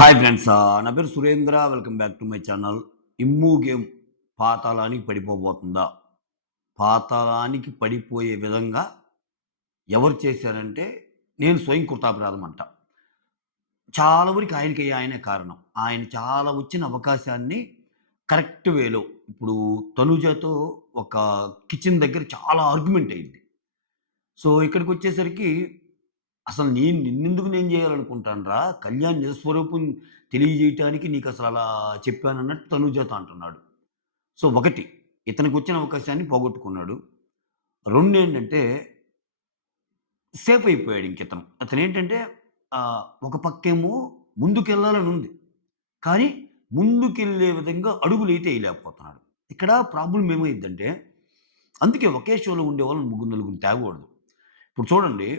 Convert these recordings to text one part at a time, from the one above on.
Hi friends. నా పేరు Surendra. Welcome back to my channel. Immu game పాతాళానికి పడిపోబోతుందా? పాతాళానికి పడిపోయే విధంగా ఎవరు చేశారంటే, నేను స్వయం కృతాపరాధం అంట. చాలా వరకు ఆయనే కారణం. ఆయన చాలా వచ్చిన అవకాశాన్ని కరెక్ట్ వేలో ఇప్పుడు 'తనూజతో' ఒక కిచెన్ దగ్గర చాలా ఆర్గ్యుమెంట్ అయింది. సో, ఇక్కడికొచ్చేసరికి అసలు నిన్నెందుకు నేను జేయాలనుకుంటానురా? కళ్యాణ్ నిజస్వరూపం తెలియజేయటానికి నీకసలు అలా చెప్పానన్నట్టు తనూజతో అంటున్నాడు. సో, ఒకటి ఇతనికొచ్చిన అవకాశాన్ని పోగొట్టుకున్నాడు. రెండేంటంటే సేఫ్ అయిపోయాడు ఇంకితను. అతనేంటంటే ఒక పక్కేమో ముందుకెళ్ళాలనుంది. కానీ ముందుకెళ్ళే విధంగా అడుగులైతే ఎయలేకపోతున్నాడు. ఇక్కడ ప్రాబ్లమ్ ఏమైద్దంటే అందుకే ఒకే షోలో ఉండేవాళ్ళని ముగ్గురు, నలుగురిని తేగూడదు. ఇప్పుడు చూడండి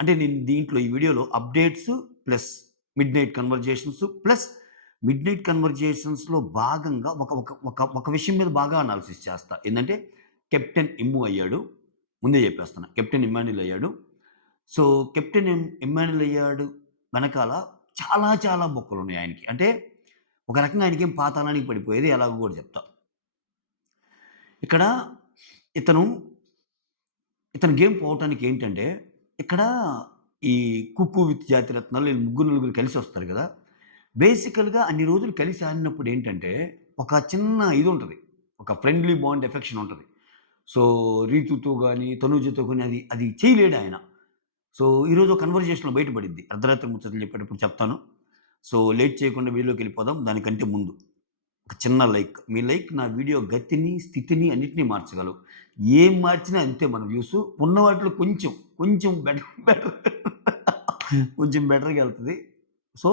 అంటే నేను దీంట్లో ఈ వీడియోలో updates plus midnight conversations plus midnight కన్వర్జేషన్స్‌లో భాగంగా ఒక ఒక ఒక ఒక విషయం మీద బాగా అనాలిసిస్ చేస్తా. ఏందంటే కెప్టెన్ ఇమ్ము అయ్యాడు. ముందే చెప్పేస్తున్నా. కెప్టెన్ ఇమ్మాన్యుల్ అయ్యాడు. సో, కెప్టెన్ ఇమ్మాన్యుల్ అయ్యాడు వెనకాల చాలా చాలా బొక్కలున్నాయి ఆయనకి. అంటే ఒక రకంగా ఆయనకేం పాతాళానికి పడిపోయేది ఎలాగో కూడా చెప్తా. ఇక్కడ ఇతను, ఇతని గేమ్ పోవటానికి ఏంటంటే ఇక్కడ ఈ 'కుక్కు విత్ జాతిరత్నాలు' వీళ్ళు ముగ్గురు, నలుగురు కలిసొస్తారు గదా! బేసికల్‌గా అన్ని రోజులు కలిసి ఆడినప్పుడు ఏంటంటే, ఒక చిన్న ఇదుంటది. ఒక ఫ్రెండ్లీ బాండ్, ఎఫెక్షన్ ఉంటది. సో, 'రీతుతో' గాని, 'తనూజతో' గాని అది చేయలేడాయన. సో, ఈరోజు ఒక కన్వర్జేషన్‌లో బయటపడిద్ది. అర్ధరాత్రి ముచ్చట్లు చెప్పేటప్పుడు చెప్తాను. సో, లేట్ చేయకుండా వీడియోకెళ్ళిపోదాం. దానికంటే ముందు ఒక చిన్న లైక్. మీ లైక్ నా వీడియో గతిని, స్థితిని అన్నిటిని మార్చగలవు. ఏం మార్చినా అంతే మన వ్యూస్. ఉన్న వాటిలో కొంచెం బెటర్ కొంచెం బెటర్‌గా ఎళ్తది. సో,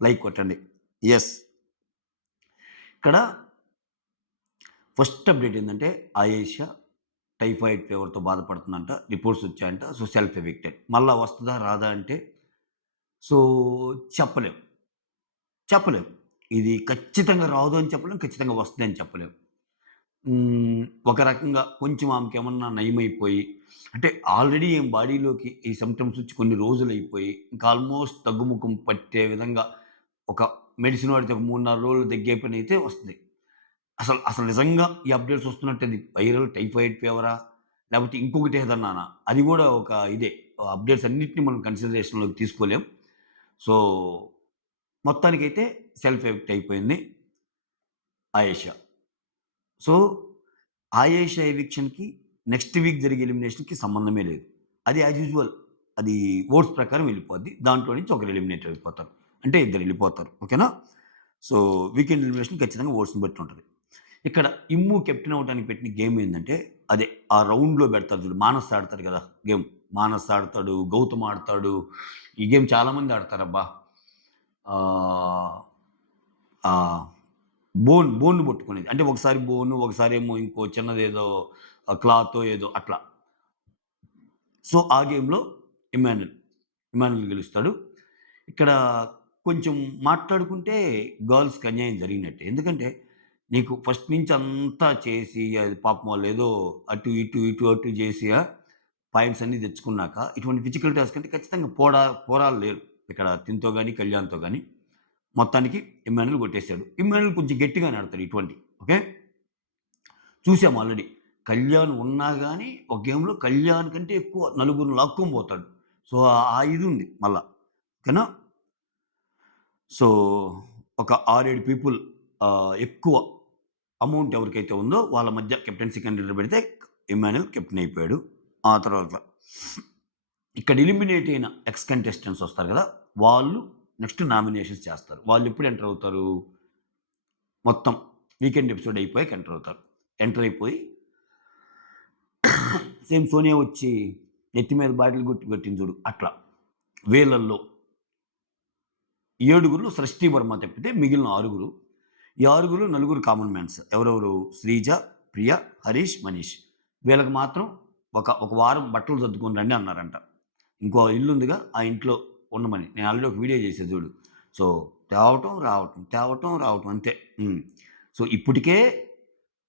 లైక్ కొట్టండి. యెస్. ఇక్కడ ఫస్ట్ అప్డేట్ ఏందంటే, ఆయేషా టైఫాయిడ్ ఫీవర్‌తో బాధపడుతుందంట. రిపోర్ట్స్ వచ్చాయంట. So, self evicted. మళ్ళా వస్తదా? రాదా? అంటే సో, చెప్పలేం. చెప్పలేం. ఇది ఖచ్చితంగా రాదు అని చెప్పలేం. ఖచ్చితంగా వస్తదని చెప్పలేం. ఒక రకంగా కొంచెం ఆమెకేమన్నా నయమైపోయి అంటే ఆల్రెడీ ఏం బాడీలోకి ఈ సిమ్టమ్స్ వచ్చి కొన్ని రోజులైపోయి ఇంకా ఆల్మోస్ట్ తగ్గుముఖం పట్టే విధంగా ఒక మెడిసిన్ వాడితే ఒక 3, 4 రోజులు తగ్గే పనైతే వస్తది. అసలు అసలు నిజంగా ఈ అప్డేట్స్ వస్తున్నట్టు అది వైరల్ టైఫాయిడ్ ఫీవరా? లేకపోతే ఇంకొకటి ఏదన్నానా? అది గూడా ఒక ఇదే. అప్డేట్స్ అన్నిటిని మనం కన్సిడరేషన్‌లోకి తీసుకోలేం. సో, మొత్తానికైతే సెల్ఫ్ ఎవిక్ట్ అయిపోయింది ఆయేషా. సో, ఆయేషా ఎవిక్షన్‌కి నెక్స్ట్ వీక్ జరిగే ఎలిమినేషన్‌కి సంబంధమే లేదు. అది యాజ్ యూజువల్ అది ఓట్స్ ప్రకారం వెళ్ళిపోద్ది. దాంట్లో నుంచి ఒకరు ఎలిమినేట్ అయిపోతారు. అంటే ఇద్దరు ఎళ్ళిపోతారు. ఓకేనా? సో, వీకెండ్ ఎలిమినేషన్ ఖచ్చితంగా ఓట్స్‌ని బట్టి ఉంటది. ఇక్కడ ఇమ్ము కెప్టెన్ అవ్వడానికి పెట్టిన గేమ్ ఏందంటే, అదే ఆ రౌండ్‌లో పెడతారు చూడు. మానస్ ఆడతాడు కదా! గేమ్. మానస్ ఆడతాడు, గౌతమ్ ఆడతాడు. ఈ గేమ్ చాలామంది ఆడతారబ్బా! ఆహ్, ఆహ్, బోన్‌ని పట్టుకునేది. అంటే ఒకసారి బోను, ఒకసారేమో ఇంకో చిన్నదేదో క్లాతో ఏదో అట్లా. సో, ఆ గేమ్‌లో ఇమ్మాన్యుల్, ఇమ్మాన్యుల్ గెలుస్తాడు. ఇక్కడ కొంచెం మాట్లాడుకుంటే గర్ల్స్‌కి అన్యాయం జరిగినట్టే. ఎందుకంటే నీకు ఫస్ట్ నుంచి అంతా చేసి అది పాపం వాళ్ళేదో అటు చేసి పాయింట్స్ అన్నీ తెచ్చుకున్నాక ఇటువంటి ఫిజికల్ టాస్క్ అంటే ఖచ్చితంగా పోరాళ్ళు లేరు. ఇక్కడ తినతో గాని, కళ్యాణ్‌తో గాని. మొత్తానికి ఇమ్మాన్యుల్ కొట్టేసాడు. ఇమ్మాన్యుల్ కొంచెం గట్టిగానే ఆడతాడు ఇటువంటి. ఓకే. చూసాం ఆల్రెడీ. కళ్యాణ్ ఉన్నా గాని ఒక గేమ్‌లో కళ్యాణ్ కంటే ఎక్కువ నలుగురిని లాక్కొని పోతాడు. సో, ఆ ఇది ఉంది మళ్ళా. ఓకేనా? సో, ఒక 6, 7 పీపుల్ ఎక్కువ అమౌంట్ ఎవరికైతే ఉందో వాళ్ళ మధ్య కెప్టెన్సీ క్యాండిడేట్ పెడితే ఇమ్మాన్యుల్ కెప్టెన్ అయిపోయాడు. ఆ తర్వాత ఇక్కడ ఎలిమినేట్ అయిన ఎక్స్ కంటెస్టెంట్స్ వస్తారు కదా! వాళ్ళు నెక్స్ట్ నామినేషన్స్ చేస్తారు. వాళ్ళు ఎప్పుడు ఎంటర్ అవుతారు? మొత్తం వీకెండ్ ఎపిసోడ్ అయిపోయాక ఎంటర్ అవుతారు. ఎంటర్ అయిపోయి సేమ్ సోనియా వచ్చి నెత్తి మీద బాటిల్ కొట్టింది చూడు అట్లా. వీళ్ళల్లో 7గురిలో సృష్టి వర్మ తప్పితే మిగిలిన 6గురు. ఈ 6గురు నలుగురు కామన్ మ్యాన్స్. ఎవరెవరు? శ్రీజ, ప్రియ, హరీష్, మనీష్. వీళ్ళకి మాత్రం ఒక వారం బట్టలు సర్దుకొని రండి అన్నారంట. ఇంకో ఇల్లుందిగా ఆ ఇంట్లో ఉండమని. నేను ఆల్రెడీ ఒక వీడియో చేశా చూడు. సో, తేవటం అంతే. సో,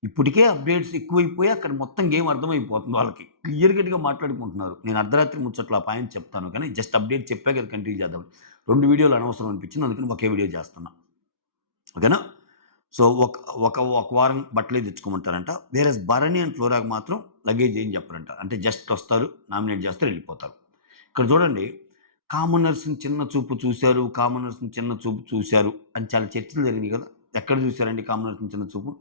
ఇప్పటికే అప్డేట్స్ ఎక్కువైపోయి అక్కడ మొత్తం గేమ్ అర్థమైపోతుంది వాళ్ళకి. క్లియర్ కట్‌గా మాట్లాడుకుంటున్నారు. నేను అర్ధరాత్రి ముచ్చట్లు ఆ పాయింట్ చెప్తాను. కానీ జస్ట్ అప్డేట్ చెప్పా కదా కంటిన్యూ చేద్దామని. 2 వీడియోలు అనవసరం అనిపించింది. అందుకని ఒకే వీడియో చేస్తున్నా. ఓకేనా? సో, ఒక ఒక ఒక వారం బట్టలే తెచ్చుకోమంటారంట. వేరేస్ భరణి అండ్ ఫ్లోరాకి మాత్రం లగేజ్ ఏం చెప్పరంట. అంటే జస్ట్ వస్తారు, నామినేట్ చేస్తారు, ఎళ్ళిపోతారు. ఇక్కడ చూడండి, కామనర్స్‌ని చిన్న చూపు చూసారు, కామనర్స్‌ని చిన్న చూపు చూసారు అని చాలా చర్చలు జరిగినాయి కదా! ఎక్కడ చూసారండి కామనర్స్‌ని చిన్న చూపు?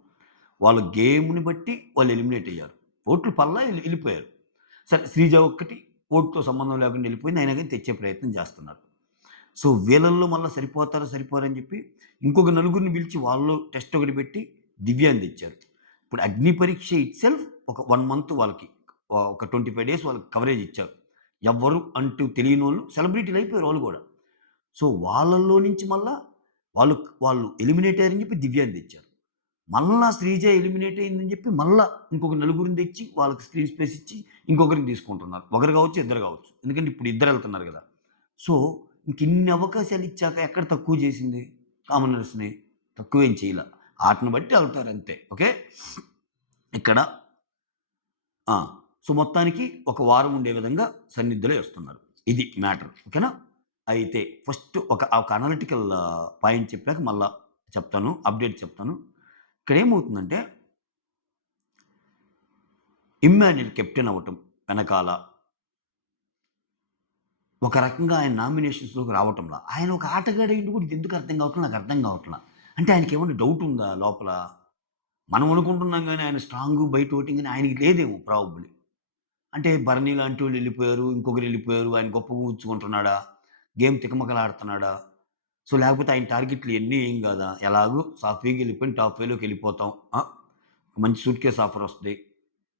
వాళ్ళ గేమ్‌ని బట్టి వాళ్ళు ఎలిమినేట్ అయ్యారు. ఓట్లు పడలా ఎళ్ళిపోయారు. సరే, శ్రీజ ఒక్కటి ఓటుతో సంబంధం లేకుండా ఎళ్ళిపోయింది. అయినా గాని తెచ్చే ప్రయత్నం చేస్తున్నారు. సో, వీళ్ళల్లో మళ్ళా సరిపోతారా, సరిపోరని చెప్పి ఇంకొక నలుగురిని పిలిచి వాళ్ళు టెస్ట్ ఒకటి పెట్టి దివ్యాని తెచ్చారు. ఇప్పుడు అగ్ని పరీక్ష ఇట్‌సెల్ఫ్ ఒక 1 మంత్ వాళ్ళకి ఒక 25 డేస్ వాళ్ళకి కవరేజ్ ఇచ్చారు. ఎవ్వరు అంటూ తెలియనోళ్ళు సెలబ్రిటీలు అయిపోయారు వాళ్ళు గూడా. సో, వాళ్ళల్లో నుంచి మళ్ళా వాళ్ళు వాళ్ళు ఎలిమినేట్ అయ్యారని చెప్పి దివ్యాని తెచ్చారు. మళ్ళా శ్రీజ ఎలిమినేట్ అయిందని చెప్పి మళ్ళా ఇంకొక నలుగురిని తెచ్చి వాళ్ళకి స్క్రీన్ స్పేస్ ఇచ్చి ఇంకొకరిని తీసుకుంటున్నారు. ఒకరు కావచ్చు, ఇద్దరు కావచ్చు. ఎందుకంటే ఇప్పుడు ఇద్దరెళ్తున్నారు గదా! సో, ఇంకిన్ని అవకాశాలు ఇచ్చాక ఎక్కడ తక్కువ చేసింది కామనర్స్‌ని? తక్కువేం చేయలా. ఆటను బట్టి ఎళ్తారంతే. ఓకే. ఇక్కడ ఆ! సో, మొత్తానికి ఒక వారం ఉండే విధంగా సన్నిధ్యులై వస్తున్నారు. ఇది మ్యాటర్. ఓకేనా? అయితే ఫస్ట్ ఒక అనలిటికల్ పాయింట్ చెప్పాక మళ్ళా చెప్తాను. అప్డేట్ చెప్తాను. ఇక్కడేమవుతుందంటే ఇమ్మాన్యూల్ కెప్టెన్ అవ్వటం వెనకాల ఒక రకంగా ఆయన నామినేషన్స్‌లోకి రావటంలా. ఆయన ఒక ఆటగాడయ్యుండి కూడా ఇదెందుకు అర్థం కావట్లా నాకర్థం కావట్లా. అంటే ఆయనకేమన్నా డౌట్ ఉందా లోపల? మనం అనుకుంటున్నాం గానీ ఆయన స్ట్రాంగు బయట ఓటింగ్ అని ఆయనకి లేదేమో ప్రాబబ్లీ. అంటే భరణి లాంటోళ్ళు ఎళ్ళిపోయారు. ఇంకొకరు ఎళ్ళిపోయారు. ఆయన గొప్పగా ఊహించుకుంటున్నాడా? గేమ్ తికమకలాడుతున్నాడా? సో, లేకపోతే ఆయన టార్గెట్‌లు ఇయన్నీ ఏం గాదా? ఎలాగో సాఫీగా ఎళ్ళిపోయి టాప్ 5లోకి ఎళ్ళిపోతాం. మంచి సూట్‌కేస్ ఆఫర్ వస్తది.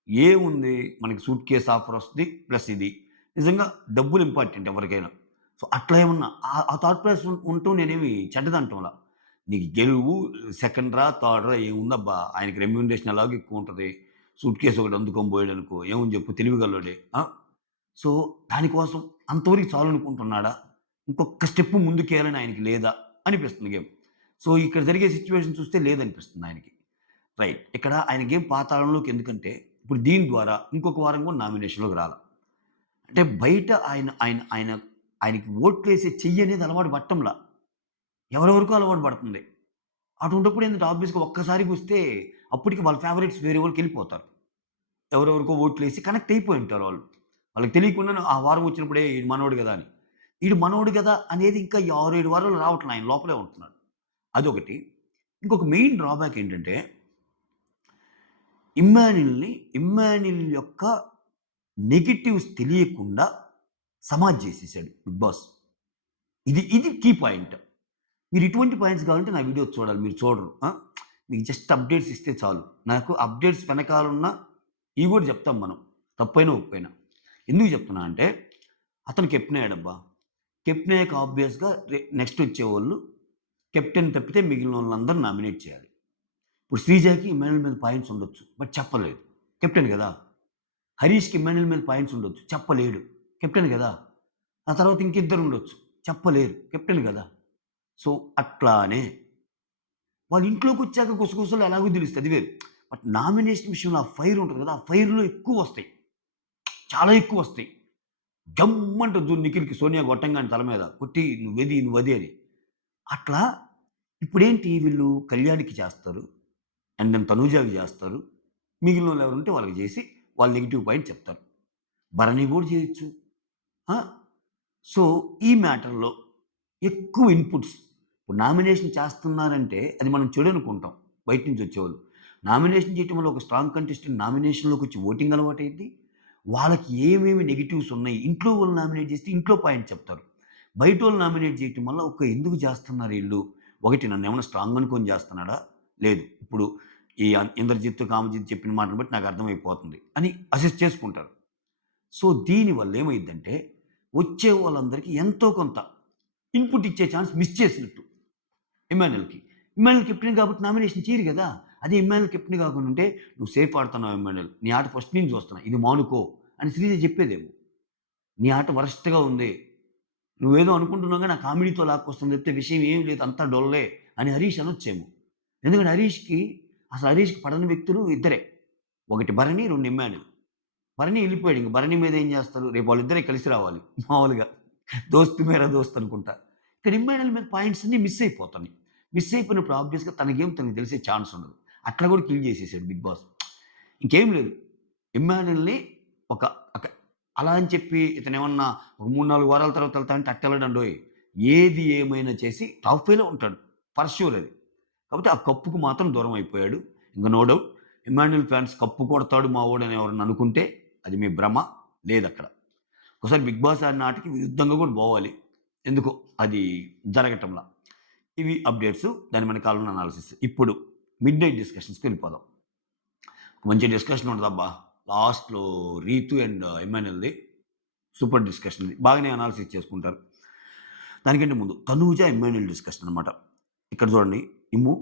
ఏముంది మనకి సూట్‌కేస్ ఆఫర్ వస్తది. ప్లస్ ఇది. నిజంగా డబ్బులు ఇంపార్టెంట్ ఎవరికైనా. సో, అట్లా ఏమన్నా ఆ థాట్ ప్రాసెస్ ఉంటూ నేనేమి చెడ్డదంటంలా. నీకు గెలువు సెకండ్ రా, థర్డ్ రా ఏముందబ్బా! ఆయనకి రెమ్యూనరేషన్ ఎలాగో ఎక్కువుంటది. సూట్‌కేస్ ఒకటి అందుకొని పోయాడనుకో ఏముంది చెప్పు తెలివిగల్లోడే. సో, దానికోసం అంతవరకు చాలనుకుంటున్నాడా? ఇంకొక్క స్టెప్ ముందుకేయాలని ఆయనకి లేదా? అనిపిస్తుంది గేమ్. సో, ఇక్కడ జరిగే సిట్యుయేషన్ చూస్తే లేదనిపిస్తుంది ఆయనకి. రైట్. ఇక్కడ ఆయన గేమ్ పాతాళంలోకి ఎందుకంటే, ఇప్పుడు దీని ద్వారా ఇంకొక వారం కూడా నామినేషన్‌లోకి రాలా. అంటే బయట ఆయన ఆయన ఆయన ఆయనకి ఓట్లేసే చెయ్యనేది అలవాటు పట్టంలా. ఎవరెవరికో అలవాటు పడుతుంది. అటువంటప్పుడు ఏందంటే ఆబ్వియస్‌గా ఒక్కసారిగొస్తే అప్పటికి వాళ్ళ ఫేవరెట్స్ వేరే వాళ్ళకెళ్ళిపోతారు. ఎవరెవరికో ఓట్లేసి కనెక్ట్ అయిపోయి ఉంటారు వాళ్ళు. వాళ్ళకి తెలియకుండానే ఆ వారం వచ్చినప్పుడే ఈడు మనోడు గదా! అని. ఈడు మనోడు గదా! అనేది ఇంకా ఈ 6, 7 వారాలు రావట్ల ఆయన లోపలే ఉంటున్నాడు. అదొకటి. ఇంకొక మెయిన్ డ్రాబ్యాక్ ఏంటంటే ఇమ్మాన్యూల్ యొక్క నెగెటివ్స్ తెలియకుండా సమాధి చేసేసాడు బిగ్ బాస్. ఇది కీ పాయింట్. మీరు ఇటువంటి పాయింట్స్ కావాలంటే నా వీడియోస్ చూడాలి. మీరు చూడరు. మీకు జస్ట్ అప్డేట్స్ ఇస్తే చాలు. నాకు అప్డేట్స్ వెనకాలున్న ఇవి కూడా చెప్తాం మనం. తప్పైనా, ఒప్పైనా. ఎందుకు చెప్తున్నా అంటే అతను కెప్టెన్ అయ్యాడబ్బా! కెప్టెన్ అయ్యాక ఆబ్వియస్‌గా నెక్స్ట్ వచ్చేవోళ్ళు కెప్టెన్ తప్పితే మిగిలినోళ్ళందరూ నామినేట్ చేయాలి. ఇప్పుడు శ్రీజకి ఇమ్మాన్యూల్ మీద పాయింట్స్ ఉండొచ్చు. బట్ చెప్పలేదు. కెప్టెన్ గదా! హరీష్‌కి ఇమ్మాన్యూల్ మీద పాయింట్స్ ఉండొచ్చు. చెప్పలేడు. కెప్టెన్ గదా! ఆ తర్వాత ఇంకిద్దరు ఉండొచ్చు. చెప్పలేరు. కెప్టెన్ గదా! సో, అట్లానే వాళ్ళ ఇంట్లోకొచ్చాక గుసగుసలు ఎలాగో తెలుస్తది. అది వేరు. బట్ నామినేషన్ విషయంలో ఆ ఫైర్ ఉంటది కదా! ఆ ఫైర్‌లో ఎక్కువొస్తాయి. చాలా ఎక్కువొస్తాయి. జమ్మంటది చూడు నిఖిల్‌కి సోనియా కొట్టంగానే తల మీద కొట్టి నువ్వది, నువ్వది అని. అట్లా ఇప్పుడేంటి వీళ్ళు కళ్యాణికి చేస్తారు. అండ్ దెన్ తనూజాకి చేస్తారు. మిగిలినోళ్ళు ఎవరుంటే వాళ్ళకి చేసి వాళ్ళ నెగెటివ్ పాయింట్ చెప్తారు. భరణి కూడా చేయొచ్చు. ఆ! సో, ఈ మ్యాటర్‌లో ఎక్కువ ఇన్‌పుట్స్ ఇప్పుడు నామినేషన్ చేస్తున్నారంటే అది మనం చెడనుకుంటాం బయట నుంచి వచ్చేవాళ్ళు. నామినేషన్ చేయటం వల్ల ఒక స్ట్రాంగ్ కంటెస్టెంట్ నామినేషన్‌లోకొచ్చి ఓటింగ్ అలవాటయిద్ది. వాళ్ళకి ఏమేమి నెగెటివ్స్ ఉన్నాయి. ఇంట్లో వాళ్ళు నామినేట్ చేస్తే ఇంట్లో పాయింట్ చెప్తారు. బయటోళ్ళు నామినేట్ చేయటం వల్ల ఎందుకు చేస్తున్నారు ఈళ్ళు? ఒకటి నన్నేమన్నా స్ట్రాంగ్ అనుకోని చేస్తున్నాడా? లేదు. ఇప్పుడు ఈ 'ఇంద్రజిత్', 'కామజిత్' చెప్పిన మాటను బట్టి నాకు అర్థమైపోతుంది అని అసెస్ చేసుకుంటారు. సో, దీనివల్ల ఏమైద్దంటే వచ్చే వాళ్ళందరికీ ఎంతో కొంత ఇన్‌పుట్ ఇచ్చే ఛాన్స్ మిస్ చేసినట్టు ఇమ్మాన్యూల్‌కి. ఇమ్మాన్యూల్ కెప్టెన్ కాబట్టి నామినేషన్ చేయరు గదా! అదే ఇమ్మాన్యూల్ కెప్టెన్ కాకుండుంటే "నువ్వు సేఫ్ ఆడుతున్నావు ఇమ్మాన్యూల్. నీ ఆట ఫస్ట్ నుంచి చూస్తున్నా. ఇది మానుకో" అని శ్రీజ చెప్పేదేమో. "నీ ఆట వరస్ట్‌గా ఉంది. నువ్వేదో అనుకుంటున్నావు గాని ఆ కామెడీతో లాక్కొస్తుంది తప్పితే విషయం ఏమి లేదు. అంతా డొల్లే" అని హరీష్ అనొచ్చేమో. ఎందుకంటే హరీష్‌కి పడని వ్యక్తులు ఇద్దరే. ఒకటి భరణి, 2 ఇమ్మాన్యూల్. భరణి ఎళ్ళిపోయాడు. ఇంక భరణి మీద ఏం జేస్తారు? రేపు వాళ్ళిద్దరే కలిసి రావాలి మామూలుగా. దోస్త్ మేరా దోస్త్ అనుకుంటా. ఇక్కడ ఇమ్మాన్యుయల్ మీద పాయింట్స్ అన్నీ మిస్ అయిపోతున్నాయి. మిస్ అయిపోయినప్పుడు ఆబ్వియస్‌గా తన గేమ్ తనకి తెలిసే ఛాన్స్ ఉండదు. అట్లా కూడా కిల్ చేసేసాడు బిగ్ బాస్. ఇంకేం లేదు. ఇమ్మాన్యుయల్‌ని ఒక ఒక అలా అని చెప్పి ఇతనేమన్నా ఒక 3, 4 వారాల తర్వాత ఎళ్తా అంటే అట్టెళ్ళడండోయ్. ఏది ఏమైనా చేసి టాప్ 5లో ఉంటాడు. ఫర్ ష్యూర్ అది. కాపోతే ఆ కప్పుకు మాత్రం దూరం అయిపోయాడు. ఇంక no doubt Emmanuel fans cup కొడతాడు మావోడని ఎవరన్నా అనుకుంటే అది మీ భ్రమ. లేదక్కడ. ఒకసారి 'బిగ్ బాస్' ఆడిన ఆటకి విరుద్ధంగా కూడా పోవాలి. ఎందుకో అది జరగటంలా. ఇవి అప్డేట్సు. దాని వెనకాల ఉన్న అనాలిసిస్. ఇప్పుడు మిడ్ నైట్ డిస్కషన్స్‌కి వెళ్ళిపోదాం. మంచి డిస్కషన్ ఉంటదబ్బా! లాస్ట్‌లో రీతు అండ్ ఇమ్మాన్యుయల్‌ది సూపర్ డిస్కషన్ ఇది. బాగానే అనాలిసిస్ చేసుకుంటారు. దానికంటే ముందు తనూజ, ఇమ్మాన్యుయల్ డిస్కషన్ అనమాట. ఇక్కడ చూడండి ఇమ్ము,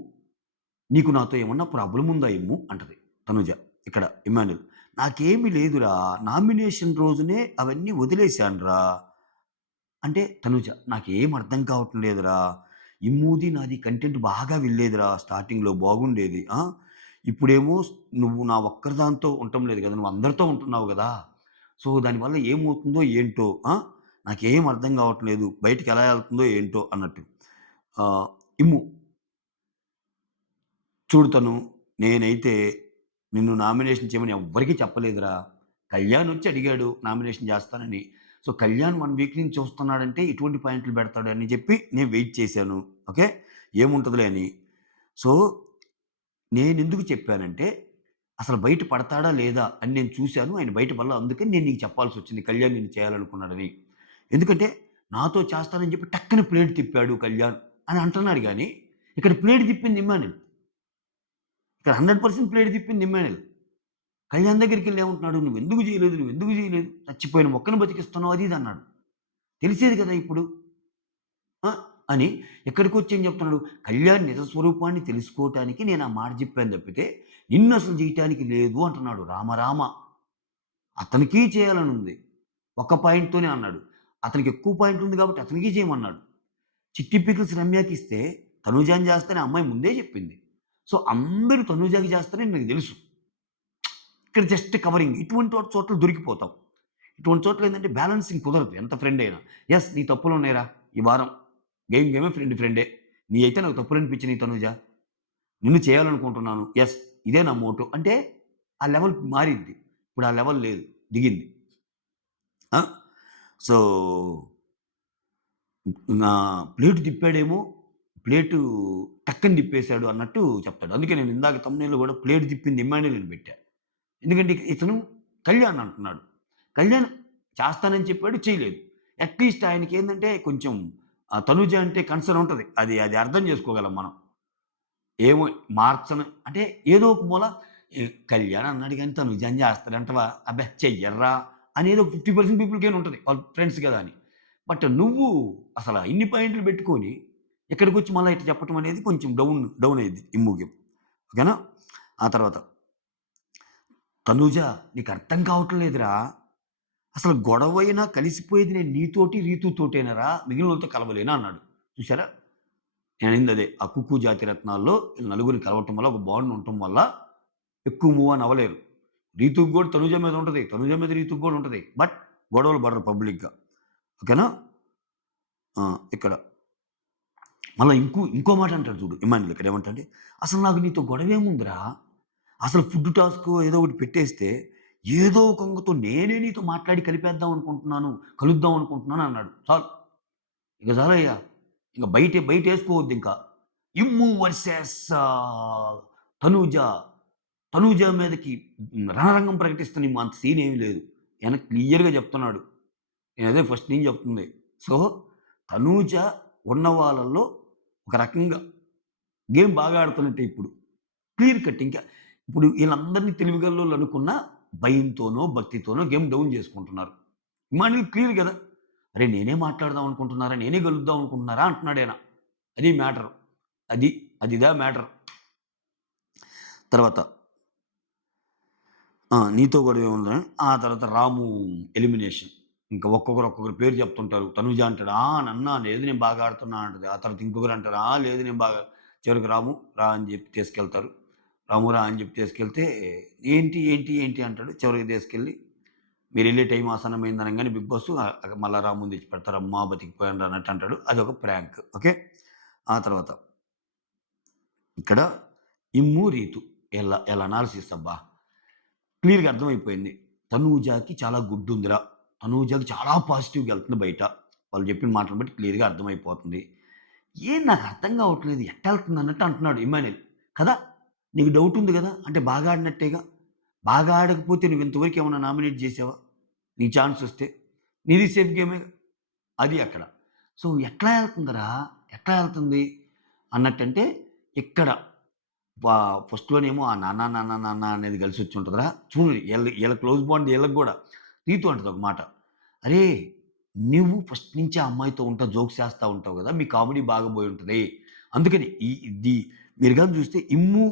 "నీకు నాతో ఏమన్నా ప్రాబ్లమ్ ఉందా ఇమ్ము?" అంటది తనూజ. ఇక్కడ ఇమ్మాన్యుయల్, "నాకేమి లేదురా! నామినేషన్ రోజునే అవన్నీ వదిలేశానురా." అంటే తనూజ, "నాకేం అర్థం కావటం లేదురా! ఇమ్మూది నాది కంటెంట్ బాగా వెళ్ళేదిరా! స్టార్టింగ్‌లో బాగుండేది. ఆ! ఇప్పుడేమో నువ్వు నా ఒక్కరిదానితో ఉండటం లేదు గదా! నువ్వు అందరితో ఉంటున్నావు గదా! సో, దానివల్ల ఏమవుతుందో ఏంటో ఆ! నాకేం అర్థం కావట్లేదు. బయటికెలా ఎళ్తుందో ఏంటో" అన్నట్టు. ఆహ్, ఇమ్ము, "చూడు తను, నేనైతే నిన్ను నామినేషన్ చేయమని ఎవ్వరికీ చెప్పలేదురా. కళ్యాణొచ్చి అడిగాడు నామినేషన్ చేస్తానని. సో, కళ్యాణ్ 1 వీక్ నుంచి చూస్తున్నాడంటే ఎటువంటి పాయింట్లు పెడతాడని చెప్పి నేను వెయిట్ చేశాను. ఓకే. ఏముంటదిలే అని. సో, నేనెందుకు చెప్పానంటే, అసలు బయట పడతాడా లేదా అని నేను చూసాను. ఆయన బయట పడల. అందుకని నేను నీకు చెప్పాల్సొచ్చింది కళ్యాణ్ నిన్ను చేయాలనుకున్నాడని. ఎందుకంటే, నాతో చేస్తానని చెప్పి టక్కన ప్లేట్ తిప్పాడు కళ్యాణ్ అని అంటున్నాడు గానీ, ఇక్కడ ప్లేట్ తిప్పింది ఇమ్మాన్యుల్. ఇక్కడ 100% ప్లేట్ తిప్పింది ఇమ్మాన్యుల్. కళ్యాణ్ దగ్గరికెళ్ళి ఏమంటున్నాడు? "నువ్వెందుకు జేయలేదు? నువ్వెందుకు జేయలేదు? చచ్చిపోయిన మొక్కని బతికిస్తున్నావు" అది ఇది అన్నాడు. తెలిసేది కదా ఇప్పుడు. ఆ! అని ఇక్కడికొచ్చి ఏం చెప్తున్నాడు? కళ్యాణ్ నిజ స్వరూపాన్ని తెలుసుకోవటానికి నేను ఆ మాట చెప్పాను తప్పితే, నిన్ను అసలు జేయటానికి లేదు అంటున్నాడు. రామ రామ! అతనికీ చేయాలనుంది. ఒక్క పాయింట్‌తోనే అన్నాడు. అతనికి ఎక్కువ పాయింట్ ఉంది కాబట్టి అతనికీ చేయమన్నాడు. చిట్టి పికిల్స్ రమ్యకిస్తే తనూజాని చేస్తని ఆ అమ్మాయి ముందే చెప్పింది. సో, అందరూ తనూజాకి చేస్తారని నాకు తెలుసు. ఇక్కడ జస్ట్ కవరింగ్. ఇటువంటి చోట్ల దొరికిపోతాం. ఇటువంటి చోట్ల ఏందంటే బ్యాలెన్సింగ్ కుదరదు ఎంత ఫ్రెండ్ అయినా. యెస్, నీ తప్పులున్నాయిరా ఈ వారం. గేమే ఫ్రెండ్ ఫ్రెండే. నీయైతే నాకు తప్పులనిపించినియి తనూజ. నిన్ను చేయాలనుకుంటున్నాను. యెస్, ఇదే నా మోటో. అంటే ఆ లెవెల్ మారిద్ది. ఇప్పుడు ఆ లెవెల్ లేదు. దిగింది. ఆ! సో, నా ప్లేట్ తిప్పాడేమో, ప్లేటు టక్కని తిప్పేసాడు అన్నట్టు చెప్తాడు. అందుకే నేను ఇందాక థంబ్‌నెయిల్‌లో కూడా ప్లేట్ తిప్పింది ఇమ్మాన్యుయల్ అని పెట్టా. ఎందుకంటే ఇతను కళ్యాణ్ అంటున్నాడు. కళ్యాణ్ చేస్తానని చెప్పాడు, చేయలేదు. అట్‌లీస్ట్ ఆయనకేందంటే కొంచెం తనూజ అంటే కన్సర్న్ ఉంటది. అది అది అర్థం చేసుకోగలం మనం. ఏమో మార్చను అంటే ఏదో ఒక మూల కళ్యాణ్ అన్నాడు గాని తనూజని చేస్తాడంటవా? అబ్బే! చెయ్యర్రా! అనేది ఒక 50% పీపుల్‌కైనా ఉంటది. వాళ్ళ ఫ్రెండ్స్ కదా అని. బట్ నువ్వు అసల ఇన్ని పాయింట్లు పెట్టుకొని ఇక్కడికొచ్చి మళ్ళా ఇట్లా చెప్పటం అనేది కొంచెం డౌన్ అయ్యిద్ది ఇమ్ముకి. ఓకేనా? ఆ తర్వాత తనూజ, నీకర్థం కావటం లేదురా! అసలు గొడవైనా కలిసిపోయేది నేను నీతోటి, రీతూతోటేనరా! మిగిలినోళ్ళతో కలవలేను అన్నాడు. చూసారా? నేననిందదే. ఆ 'కుక్కు జాతి రత్నాల్లో' ఈళ్ళు నలుగురిని కలవటం వల్ల, ఒక బాండ్ ఉండటం వల్ల ఎక్కువ మూవ్ ఆన్ అవ్వలేరు. రీతూకి గూడా తనూజ మీద ఉంటది. తనూజ మీద రీతూకి గూడా ఉంటది. బట్ గొడవలు పడరు పబ్లిక్‌గా. ఓకేనా? ఆ! ఇక్కడ మళ్ళా ఇంకో మాట అంటాడు చూడు ఇమాన్యుల్ ఇక్కడ ఏమంటాడంటే, "అసలు నాకు నీతో గొడవేముందిరా? అసలు ఫుడ్ టాస్కో ఏదో ఒకటి పెట్టేస్తే, ఏదో ఒక వంకతో నేనే నీతో మాట్లాడి కలిపేద్దాం అనుకుంటున్నాను. కలుద్దాం అనుకుంటున్నాను" అన్నాడు. చాలు. ఇక చాలయ్యా. ఇంక బయటేసుకోవద్దింక. 'ఇమ్ము వర్సెస్ తనూజ.' తనూజ మీదకి రణరంగం ప్రకటిస్తున్న ఇమ్ము అంత సీన్ ఏమి లేదు. ఈయన క్లియర్‌గా చెప్తున్నాడు. నేనదే ఫస్ట్ నుంచి చెప్తుంది. సో, తనూజ ఉన్న వాళ్ళల్లో ఒక రకంగా గేమ్ బాగా ఆడుతున్నట్టే ఇప్పుడు. క్లియర్ కట్ ఇంకా ఇప్పుడు ఈళ్ళందరిని తెలివిగల్లోళ్ళు అనుకున్న భయంతోనో, భక్తితోనో గేమ్ డౌన్ చేసుకుంటున్నారు. ఇమాన్యుల్ క్లియర్ గదా! అరే! నేనే మాట్లాడదాం అనుకుంటున్నారా? నేనే గెలుద్దాం అనుకుంటున్నారా? అంటున్నాడాయన. అది మ్యాటర్. అది. అదిదా మ్యాటర్. తర్వాత నీతో గొడవేముందని ఆ తర్వాత రాము ఎలిమినేషన్. ఇంక ఒక్కొక్కరు పేరు చెప్తుంటారు. తనూజ అంటాడు, నన్నా? లేదు నేను బాగా ఆడుతున్నా అంటది. ఆ తర్వాత ఇంకొకరు అంటారు, లేదు నేను బాగా చివరికి రాము రా అని చెప్పి తీసుకెళ్తారు. రాము రా అని చెప్పి తీసుకెళ్తే ఏంటి అంటాడు. చివరికి తీసుకెళ్ళి మీరెళ్ళే టైం ఆసన్నమైంది అనంగానే బిగ్ బాస్ మళ్ళా రాముని తెచ్చిపెడతారు. అమ్మా! బతికిపోయానురా అన్నట్టు అంటాడు. అదొక ప్రాంక్. ఓకే. ఆ తర్వాత ఇక్కడ ఇమ్ము, రీతు ఈళ్ళ అనాలిసిస్ అబ్బా! క్లియర్‌గా అర్థమైపోయింది. తనూజకి చాలా గుడ్డుందిరా. తనూజకి చాలా పాజిటివ్‌గా ఎళ్తుంది బయట. వాళ్ళు చెప్పిన మాటలు బట్టి క్లియర్‌గా అర్థమైపోతుంది. నాకు అర్థం కావట్లేదు. ఎట్టెళ్తుంది అన్నట్టు అంటున్నాడు ఇమ్మాన్యుల్. కదా! నీకు డౌట్ ఉంది గదా! అంటే బాగా ఆడినట్టేగా. బాగా ఆడకపోతే నువ్వు ఇంతవరకు ఏమన్నా నామినేట్ చేసావా? నీ ఛాన్స్ వస్తే. నీది సేఫ్ గేమే. అది అక్కడ. సో, ఎట్లా ఎళ్తుందిరా? ఎట్లా ఎళ్తుంది అన్నట్టంటే ఇక్కడ వా ఫస్ట్‌లోనేమో ఆ నాన్న, నాన్న, నాన్న అనేది కలిసొచ్చి ఉంటదిరా. చూడు ఈళ్ళ క్లోజ్ బాండ్ ఈళ్ళకి గూడా. రీతు అంటది ఒక మాట. "అరేయ్! నువ్వు ఫస్ట్ నుంచి ఆ అమ్మాయితో జోక్స్ చేస్తా ఉంటావు గదా! మీ కామెడీ బాగా పోయుంటది. అందుకని ఇది మీరు గాని చూస్తే ఇమ్ము,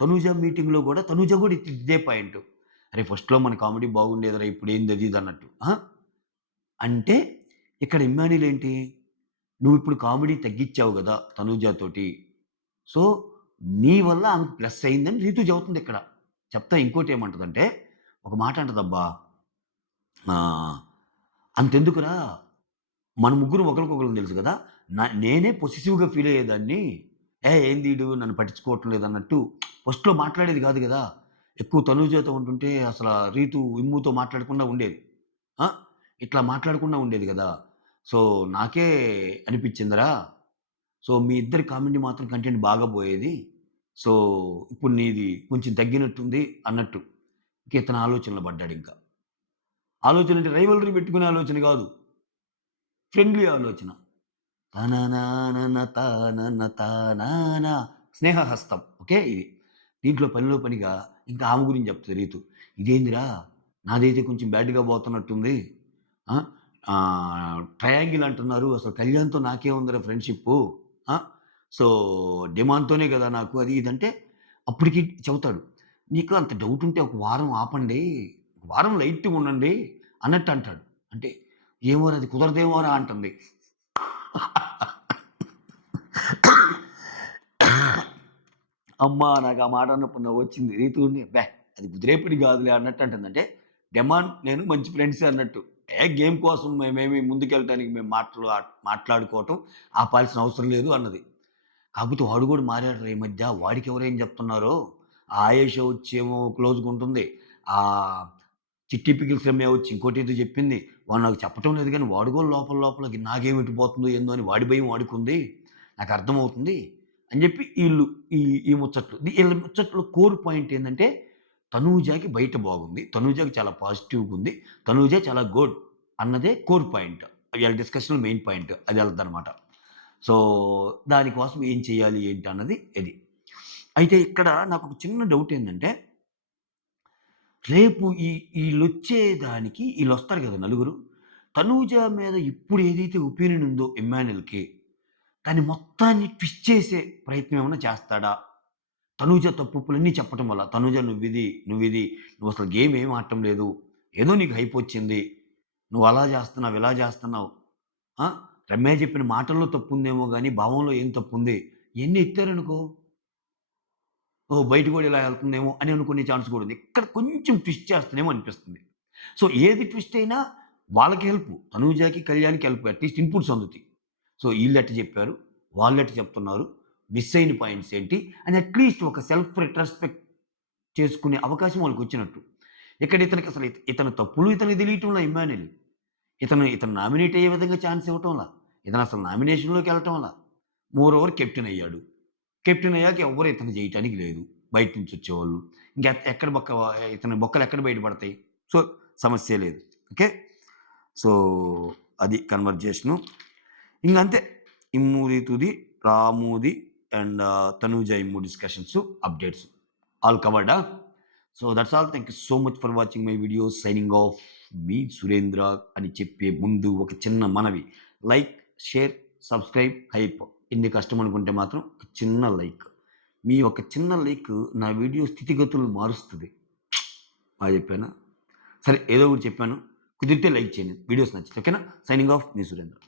తనూజ మీటింగ్‌లో గూడా తనూజ గూడా ఇదే పాయింటు. అరే! ఫస్ట్‌లో మన కామెడీ బాగుండేదిరా ఇప్పుడేంది అది ఇది అన్నట్టు. ఆ! అంటే ఇక్కడ ఇమ్మాన్యుల్ ఏంటి? నువ్విప్పుడు కామెడీ తగ్గిచ్చావు గదా! తనూజతోటి. సో, నీ వల్ల ఆమెకు ప్లస్ అయిందని రీతు చెబుతుందిక్కడ. చెప్తా ఇంకోటేమంటదంటే, ఒక మాట అంటదబ్బా! ఆహ్, అంతెందుకురా మన ముగ్గురం ఒకళ్ళకొకళ్ళం తెలుసు గదా! నేనే పొసెసివ్‌గా ఫీల్ అయ్యేదాన్ని. ఏంది ఈడు నన్ను పట్టించుకోవటం లేదన్నట్టు ఫస్ట్‌లో మాట్లాడేది గాదు గదా! ఎక్కువ తనూజతో ఉంటుంటే అసల రీతు, ఇమ్ముతో మాట్లాడకుండా ఉండేది. ఆ! ఇట్లా మాట్లాడకుండా ఉండేది గదా! సో, నాకే అనిపిచ్చిందిరా. సో, మీ ఇద్దరి కామెడీ మాత్రం కంటెంట్ బాగా పోయేది. సో, ఇప్పుడు నీది కొంచెం తగ్గినట్టుంది అన్నట్టు. ఇక ఇతను ఆలోచనలో పడ్డాడింక. ఆలోచన అంటే రైవల్రీ పెట్టుకునే ఆలోచన గాదు. ఫ్రెండ్లీ ఆలోచన. తననానన తానన తానానా స్నేహహస్తం. ఓకే. ఇది. దీంట్లో పనిలో పనిగా ఇంకా ఆమె గురించి చెప్తది రీతు. ఇదేందిరా! నాదైతే కొంచెం బ్యాడ్‌గా పోతున్నట్టుంది. ఆ! ట్రయాంగిల్ అంటున్నారు. అసలు కళ్యాణ్‌తో నాకేముందిరా ఫ్రెండ్‌షిప్పు. ఆ! సో, డిమాండ్‌తోనే గదా నాకు అది ఇది అంటే అప్పటికి చెబుతాడు. నీకు అంత డౌట్ ఉంటే ఒక వారం ఆపండి. ఒక వారం లైట్‌గా ఉండండి అన్నట్టు అంటాడు. అంటే ఏమోరా అది కుదరదేమోరా అంటుంది. అమ్మా! నాకు ఆ మాట అన్నప్పుడు నవ్వొచ్చింది. రీతూని అది కుదిరేపటి గాదులే అన్నట్టు అంటుంది. అంటే డెమాన్ నేను మంచి ఫ్రెండ్సే అన్నట్టు. గేమ్ కోసం మేమేమి ముందుకెళ్ళటానికి మేము మాట్లాడుకోవటం ఆపాల్సిన అవసరం లేదు అన్నది. కాకపోతే వాడు గూడా మారాడురా ఈ మధ్య. వాడికెవరేం జెప్తున్నారో, ఆ ఆయేష వచ్చేమో క్లోజ్‌గుంటుంది. ఆహ్, చిట్టి పికిల్స్ రమ్య వచ్చి ఇంకోటేదో జెప్పింది. వాడు నాకు చెప్పటం లేదు గానీ, వాడు గూడా లోపల లోపల నాకేం ఎటుపోతుందో ఏందో అని వాడి భయం వాడికుంది. నాకర్థమవుతుంది. అని జెప్పి ఈళ్ళు ఈ ఈ ముచ్చట్లు. ఈళ్ళ ముచ్చట్లో కోర్ పాయింట్ ఏందంటే, తనూజకి బయట బాగుంది. తనూజకి చాలా పాజిటివ్‌గుంది. తనూజ చాలా గుడ్ అన్నదే కోర్ పాయింట్. ఈళ్ళ డిస్కషన్‌లో మెయిన్ పాయింట్. అది ఎళ్తదనమాట. సో, దానికోసం ఏం చేయాలి ఏంటి అన్నది ఇది. అయితే ఇక్కడ నాకొక చిన్న డౌట్ ఏందంటే, రేపు ఈళ్ళొచ్చే దానికి ఈళ్ళొస్తారు గదా! నలుగురు. తనూజ మీద ఇప్పుడు ఏదైతే ఒపీనియన్ ఉందో ఇమ్మాన్యుల్‌కి, దాన్ని మొత్తాన్ని ట్విస్ట్ చేసే ప్రయత్నం ఏమన్నా చేస్తాడా? తనూజ తప్పులన్నీ చెప్పటం వల్ల, తనూజ నువ్విది, నువ్వసలు గేమ్ ఏమి ఆడటం లేదు. ఏదో నీకు హైపొచ్చింది. నువ్వలా జేస్తున్నావు, ఇలా జేస్తున్నావు. ఆ! రమ్య చెప్పిన మాటల్లో తప్పుందేమో గానీ, భావంలో ఏం తప్పుంది. ఇయన్నీ ఎత్తారనుకో, ఓహ్! బయట గూడా ఇలా ఎళ్తుందేమో అని అనుకునే ఛాన్స్ గూడా ఉంది. ఇక్కడ కొంచెం ట్విస్ట్ చేస్తనేమో అనిపిస్తుంది. సో, ఏది ట్విస్ట్ అయినా వాళ్ళకి హెల్పు. తనూజకి, కళ్యాణ్‌కి హెల్ప్. అట్‌లీస్ట్ ఇన్‌పుట్స్ అందుతాయి. సో, ఈళ్ళెట్ట జెప్పారు, వాళ్ళెట్ట చెప్తున్నారు, మిస్ అయిన పాయింట్స్ ఏంటి అని అట్‌లీస్ట్ ఒక సెల్ఫ్ రెట్రాస్పెక్ట్ చేసుకునే అవకాశం వాళ్ళకొచ్చినట్టు. ఇక్కడ ఇతనికసలు ఇతని తప్పులు ఇతనికి తెలియటంలా ఇమ్మాన్యుల్. ఇతను నామినేట్ అయ్యే విధంగా ఛాన్స్ ఇవ్వటంలా. ఇతనసలు నామినేషన్‌లోకెళ్ళటంలా. మోర్ ఓవర్ కెప్టెన్ అయ్యాడు. కెప్టెన్ అయ్యాక ఎవ్వరు ఇతన్ని జేయటానికి లేదు. బయట నుంచి వచ్చేవాళ్ళు. ఇంక ఎక్కడ ఇతని బొక్కలెక్కడ బయటపడతాయి? సో, సమస్యే లేదు. ఓకే. సో, అది కన్వర్జేషను. ఇంగంతే. ఇమ్మూరి తుది, రామూది and Tanuja Immu discussions, updates. All కవర్డా? So, that's all. Thank you so much for watching my videos. Signing off. మీ సురేంద్ర అని చెప్పే ముందు ఒక చిన్న మనవి. Like, share, subscribe, hype. ఇన్ని కష్టం అనుకుంటే మాత్రం ఒక చిన్న లైక్. మీ ఒక చిన్న లైక్ నా వీడియో స్థితిగతులను మారుస్తది. బా చెప్పానా? సరే ఏదో ఒకటి చెప్పాను. కుదిరితే లైక్ చేయండి. వీడియోస్ నచ్చితే. ఓకేనా? Signing off. మీ సురేంద్ర.